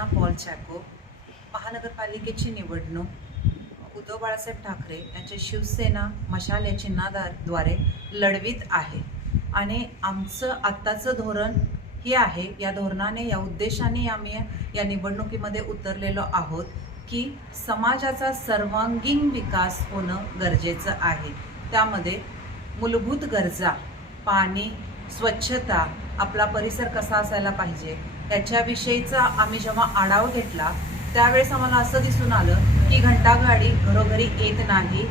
Ratna Paul चॅको महानगरपालिकेची निवडणूक उद्धव बाळासाहेब ठाकरे यांचे शिवसेना मशाल या चिन्हाद्वारे लढवीत आहे. आणि आमचं आत्ताचं धोरण हे आहे या धोरणाने या उद्देशाने आम्ही या निवडणुकीमध्ये उतरलेलो आहोत की समाजाचा सर्वांगीण विकास होणं गरजेचं आहे. त्यामध्ये मूलभूत गरजा पाणी स्वच्छता आपला परिसर कसा असायला पाहिजे त्याच्याविषयीचा आम्ही जेव्हा आढावा घेतला त्यावेळेस आम्हाला असं दिसून आलं की घंटागाडी घरोघरी येत नाही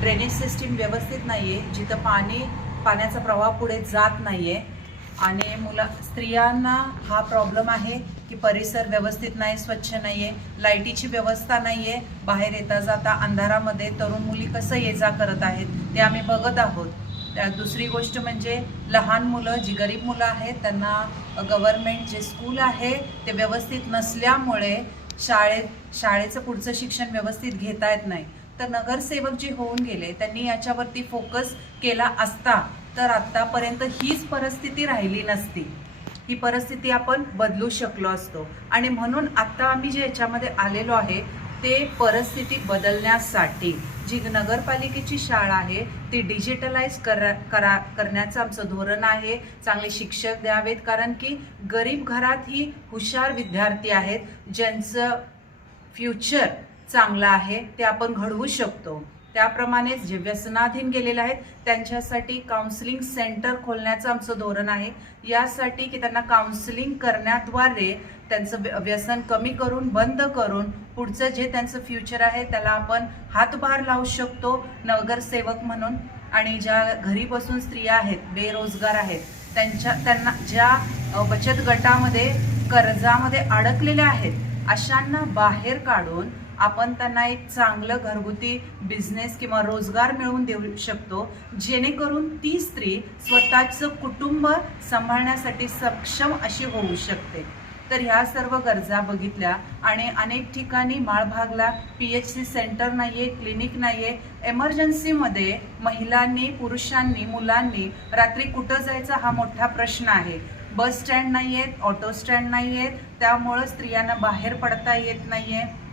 ड्रेनेज सिस्टीम व्यवस्थित नाही आहे जिथं पाणी पाण्याचा प्रवाह पुढे जात नाही आहे आणि मुला स्त्रियांना हा प्रॉब्लेम आहे की परिसर व्यवस्थित नाही स्वच्छ नाही आहे लाईटीची व्यवस्था नाही आहे बाहेर येता जाता अंधारामध्ये तरुण मुली कसं ये जा करत आहेत ते आम्ही बघत आहोत. दुसरी गोष्ट म्हणजे लहान मुलं जी गरीब मुलं आहेत त्यांना गव्हर्मेंट जे स्कूल आहे ते व्यवस्थित नसल्यामुळे शाळेत शाळेचं पुढचं शिक्षण व्यवस्थित घेता येत नाही. तर नगरसेवक जे होऊन गेले त्यांनी याच्यावरती फोकस केला असता तर आत्तापर्यंत हीच परिस्थिती राहिली नसती. ही परिस्थिती आपण बदलू शकलो असतो. आणि म्हणून आत्ता आम्ही जे याच्यामध्ये आलेलो आहे ते परिस्थिती बदलण्यासाठी जी नगरपालिकेची शाळा आहे ती डिजिटलाइज करा करा करण्याचं आमचं धोरण आहे. चांगले शिक्षक द्यावेत कारण की गरीब घरात ही हुशार विद्यार्थी आहेत ज्यांचं फ्युचर चांगलं आहे ते आपण घडवू शकतो. त्याप्रमाणेच जे व्यसनाधीन गेलेले आहेत त्यांच्यासाठी काउन्सिलिंग सेंटर खोलण्याचं आमचं धोरण आहे. यासाठी की त्यांना काउन्सिलिंग करण्याद्वारे त्यांचं व्य- व्यसन कमी करून बंद करून पुढचं जे त्यांचं फ्युचर आहे त्याला आपण हातभार लावू शकतो नगरसेवक म्हणून. आणि ज्या घरी बसून स्त्रिया आहेत बेरोजगार आहेत त्यांच्या त्यांना ज्या बचत गटामध्ये कर्जामध्ये अडकलेल्या आहेत अशांना बाहेर काढून आपण त्यांना एक चांगलं घरगुती बिझनेस किंवा रोजगार मिळवून देऊ शकतो. जेणेकरून ती स्त्री स्वतःचं कुटुंब सांभाळण्यासाठी सक्षम अशी होऊ शकते. तर ह्या सर्व गरजा बघितल्या आणि अनेक ठिकाणी माळभागला पी एच सी सेंटर नाहीये क्लिनिक नाहीये. एमर्जन्सीमध्ये महिलांनी पुरुषांनी मुलांनी रात्री कुठं जायचा हा मोठा प्रश्न आहे. बस स्टँड नाही आहेत ऑटो स्टँड नाही आहेत त्यामुळं स्त्रियांना बाहेर पडता येत नाही आहे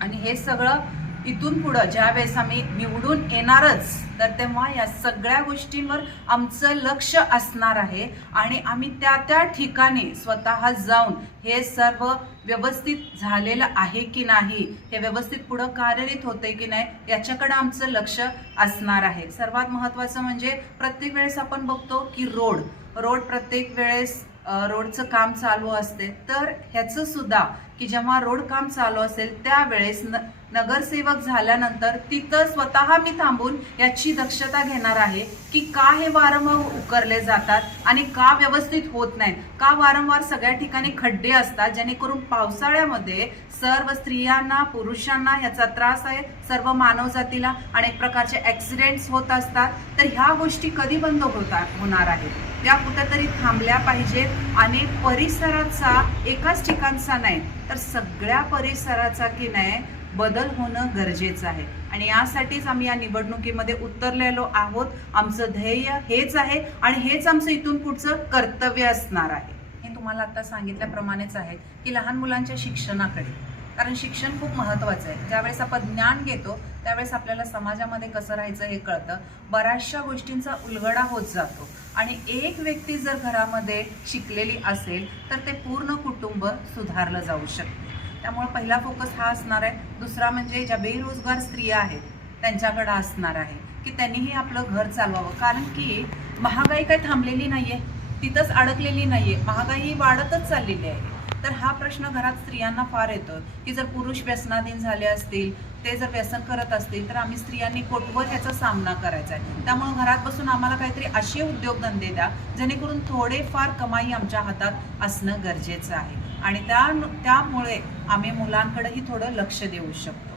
आणि हे सगळं इथून पुढं ज्या वेळेस आम्ही निवडून येणारच तर तेव्हा या सगळ्या गोष्टींवर आमचं लक्ष असणार आहे आणि आम्ही त्या त्या ठिकाणी स्वतः जाऊन हे सर्व व्यवस्थित झालेलं आहे की नाही हे व्यवस्थित पुढं कार्यरत होते की नाही याच्याकडे आमचं लक्ष असणार आहे. सर्वात महत्त्वाचं म्हणजे प्रत्येक वेळेस आपण बघतो की रोड रोड प्रत्येक वेळेस रोडचं काम चालू असते. तर ह्याचं सुद्धा की जेव्हा रोड काम चालू असेल त्यावेळेस न नगरसेवक झाल्यानंतर तिथं स्वतः मी थांबून याची दक्षता घेणार आहे की का हे वारंवार उकरले जातात आणि का व्यवस्थित होत नाही. का वारंवार सगळ्या ठिकाणी खड्डे असतात जेणेकरून पावसाळ्यामध्ये सर्व स्त्रियांना पुरुषांना याचा त्रास आहे सर्व मानवजातीला अनेक प्रकारचे ॲक्सिडेंट्स होत असतात. तर ह्या गोष्टी कधी बंद होतात होणार आहेत? त्या कुठंतरी थांबल्या पाहिजेत. आणि परिसराचा एकाच ठिकाणचा नाही तर सगळ्या परिसराचा की नाही बदल होणं गरजेचं आहे. आणि यासाठीच आम्ही या निवडणुकीमध्ये उतरलेलो आहोत. आमचं ध्येय हेच आहे आणि हेच आमचं इथून पुढचं कर्तव्य असणार आहे. हे तुम्हाला आता सांगितल्याप्रमाणेच आहे की लहान मुलांच्या शिक्षणाकडे कारण शिक्षण खूप महत्त्वाचं आहे. ज्यावेळेस आपण ज्ञान घेतो त्यावेळेस आपल्याला समाजामध्ये कसं राहायचं हे कळतं. बऱ्याचशा गोष्टींचा उलगडा होत जातो. आणि एक व्यक्ती जर घरामध्ये शिकलेली असेल तर ते पूर्ण कुटुंब सुधारलं जाऊ शकते. त्यामुळे पहिला फोकस हा असणार आहे. दुसरा म्हणजे ज्या बेरोजगार स्त्रिया आहेत त्यांच्याकडं असणार आहे की त्यांनीही आपलं घर चालवावं. कारण की महागाई काही थांबलेली नाही आहे तिथंच अडकलेली नाही आहे महागाई ही वाढतच चाललेली आहे. तर हा प्रश्न घरात स्त्रियांना फार येतो की जर पुरुष व्यसनाधीन झाले असतील ते जर व्यसन करत असतील तर आम्ही स्त्रियांनी कोटवर ह्याचा सामना करायचा आहे. त्यामुळे घरात बसून आम्हाला काहीतरी असे उद्योगधंदे द्या जेणेकरून थोडेफार कमाई आमच्या हातात असणं गरजेचं आहे. आणि त्या त्यामुळे आम्ही मुलांकडेही थोडं लक्ष देऊ शकतो.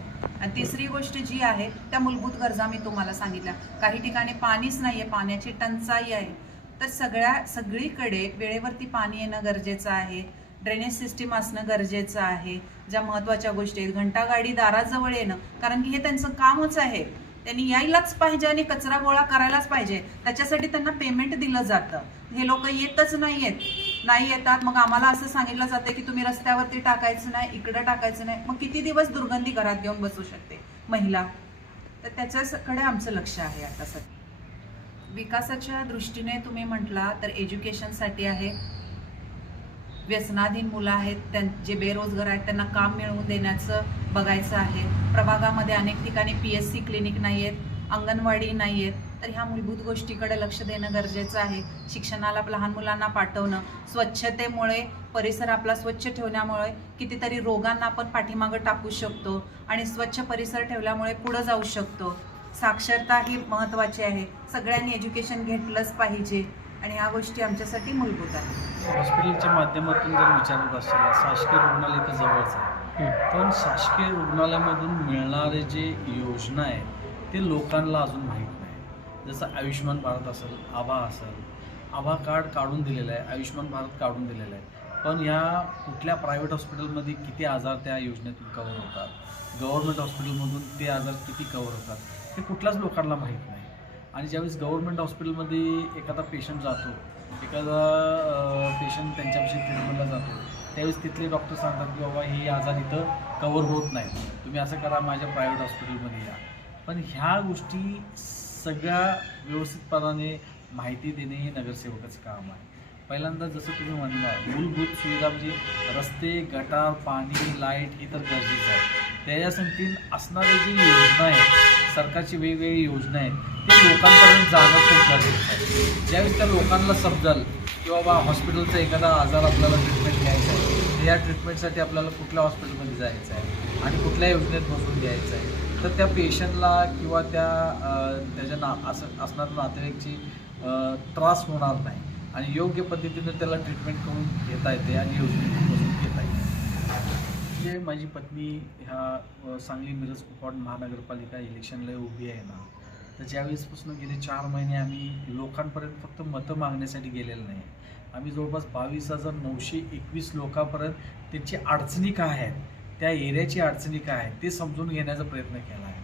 आणि तिसरी गोष्ट जी आहे त्या मूलभूत गरजा मी तुम्हाला सांगितल्या. काही ठिकाणी पाणीच नाहीये पाण्याची टंचाई आहे. तर सगळ्या सगळीकडे वेळेवरती पाणी येणं गरजेचं आहे. ड्रेनेज सिस्टीम असणं गरजेचं आहे. ज्या महत्त्वाच्या गोष्टी आहेत घंटागाडी दाराजवळ येणं कारण की हे त्यांचं कामच आहे. त्यांनी यायलाच पाहिजे आणि कचरा गोळा करायलाच पाहिजे. त्याच्यासाठी त्यांना पेमेंट दिलं जातं. हे लोक येतच नाही येत नाही येतात. मग आम्हाला असं सांगितलं जातं की तुम्ही रस्त्यावरती टाकायचं नाही इकडं टाकायचं नाही. मग किती दिवस दुर्गंधी घरात घेऊन बसू शकते? महिला. तर त्याच्याकडे आमचं लक्ष आहे आता सध्या. विकासाच्या दृष्टीने तुम्ही म्हटला तर एज्युकेशनसाठी आहे. व्यसनाधीन मुलं आहेत त्यां जे बेरोजगार आहेत त्यांना काम मिळवून देण्याचं बघायचं आहे. प्रभागामध्ये अनेक ठिकाणी पी एस सी क्लिनिक नाही आहेत अंगणवाडी नाही आहेत. तर ह्या मूलभूत गोष्टीकडे लक्ष देणं गरजेचं आहे. शिक्षणाला लहान मुलांना पाठवणं स्वच्छतेमुळे परिसर आपला स्वच्छ ठेवण्यामुळे कितीतरी रोगांना आपण पाठीमागं टाकू शकतो आणि स्वच्छ परिसर ठेवल्यामुळे पुढं जाऊ शकतो. साक्षरता ही महत्त्वाची आहे. सगळ्यांनी एज्युकेशन घेतलंच पाहिजे. आणि ह्या गोष्टी आमच्यासाठी मूलभूत आहेत. हॉस्पिटलच्या माध्यमातून जर विचारत असेल शासकीय रुग्णालय तर जवळच आहे. पण शासकीय रुग्णालयामधून मिळणारे जे योजना आहेत ते लोकांना अजून माहीत नाही. जसं आयुष्यमान भारत असेल आभा असेल आभा कार्ड काढून दिलेलं आहे आयुष्यमान भारत काढून दिलेलं आहे. पण ह्या कुठल्या प्रायव्हेट हॉस्पिटलमध्ये किती आजार त्या योजनेतून कवर होतात? गव्हर्नमेंट हॉस्पिटलमधून ते आजार किती कवर होतात? हे कुठल्याच लोकांना माहीत नाही. आणि ज्यावेळेस गव्हर्मेंट हॉस्पिटलमध्ये एखादा पेशंट जातो एखादा पेशंट त्यांच्यापाशी ट्रीटमेंटला जातो त्यावेळेस तिथले डॉक्टर सांगतात की बाबा हे आजार इथं कवर होत नाही तुम्ही असं करा माझ्या प्रायव्हेट हॉस्पिटलमध्ये या. पण ह्या गोष्टी सगळ्या व्यवस्थितपणाने माहिती देणे हे नगरसेवकाचं काम आहे. पहिल्यांदा जसं तुम्ही म्हणला मूलभूत सुविधा म्हणजे रस्ते गटार पाणी लाइट ही तर गरजेचं आहे. त्याच्यासाठी असणारी जी योजना आहेत सरकारची वेगवेगळी योजना आहेत ती लोकांपर्यंत जाणं खूप गरजेचं आहे. ज्यावेळी त्या लोकांना समजाल की बाबा हॉस्पिटलचा एखादा आजार आपल्याला ट्रीटमेंट घ्यायचा आहे तर या ट्रीटमेंटसाठी आपल्याला कुठल्या हॉस्पिटलमध्ये जायचं आहे आणि कुठल्या योजनेत बसून घ्यायचं आहे तर त्या पेशंटला किंवा त्या त्याच्या ना असं असणाऱ्या नातेवाईकची त्रास होणार नाही. आणि योग्य पद्धतीनं त्याला ट्रीटमेंट करून घेता येते आणि योजनेत जे माझी पत्नी ह्या सांगली मिरज कुपवाड महानगरपालिका इलेक्शनला उभी आहे ना. तर ज्यावेळेसपासून गेले चार महिने आम्ही लोकांपर्यंत फक्त मतं मागण्यासाठी गेलेलं नाही. आम्ही जवळपास बावीस हजार नऊशे एकवीस लोकांपर्यंत त्यांची अडचणी काय आहेत त्या एरियाची अडचणी काय आहेत ते समजून घेण्याचा प्रयत्न केला आहे.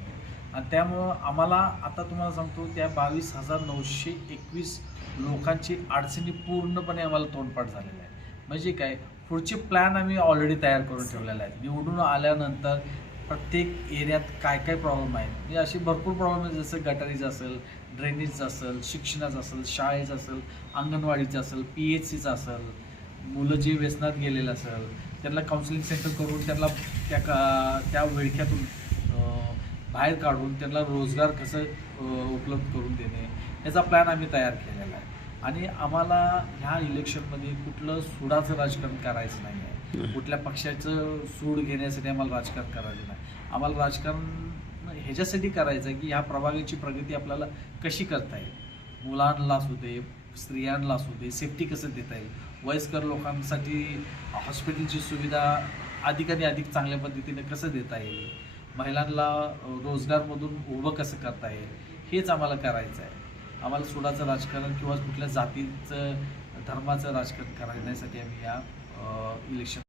आणि त्यामुळं आम्हाला आता तुम्हाला सांगतो त्या बावीस हजार नऊशे एकवीस लोकांची अडचणी पूर्णपणे आम्हाला तोंडपाठ झालेल्या आहे म्हणजे काय? पुढचे प्लॅन आम्ही ऑलरेडी तयार करून ठेवलेले आहेत. निवडून आल्यानंतर प्रत्येक एरियात काय काय प्रॉब्लेम आहेत? म्हणजे असे भरपूर प्रॉब्लेम आहेत जसं गटारीचं असेल ड्रेनेजचं असेल शिक्षणाचं असेल शाळेचं असेल अंगणवाडीचं असेल पी एच सीचं असेल मुलं जे व्यसनात गेलेलं असेल त्यांना काउन्सिलिंग सेंटर करून त्यांना त्या का त्या विळख्यातून बाहेर काढून त्यांना रोजगार कसं उपलब्ध करून देणे याचा प्लॅन आम्ही तयार केलेला आहे. आणि आम्हाला ह्या इलेक्शनमध्ये कुठलं सुडाचं राजकारण करायचं नाही आहे. कुठल्या पक्षाचं सूड घेण्यासाठी आम्हाला राजकारण करायचं नाही. आम्हाला राजकारण ह्याच्यासाठी करायचं आहे की ह्या प्रभागाची प्रगती आपल्याला कशी करता येईल? मुलांना असू दे स्त्रियांना असू दे सेफ्टी कसं देता येईल? वयस्कर लोकांसाठी हॉस्पिटलची सुविधा अधिक आणि अधिक चांगल्या पद्धतीने कसं देता येईल? महिलांना रोजगारमधून उभं कसं करता येईल? हेच आम्हाला करायचं आहे. आम्हाला सुडाचं राजकारण किंवा कुठल्या जातीचं धर्माचं राजकारण करण्यासाठी आम्ही या इलेक्शन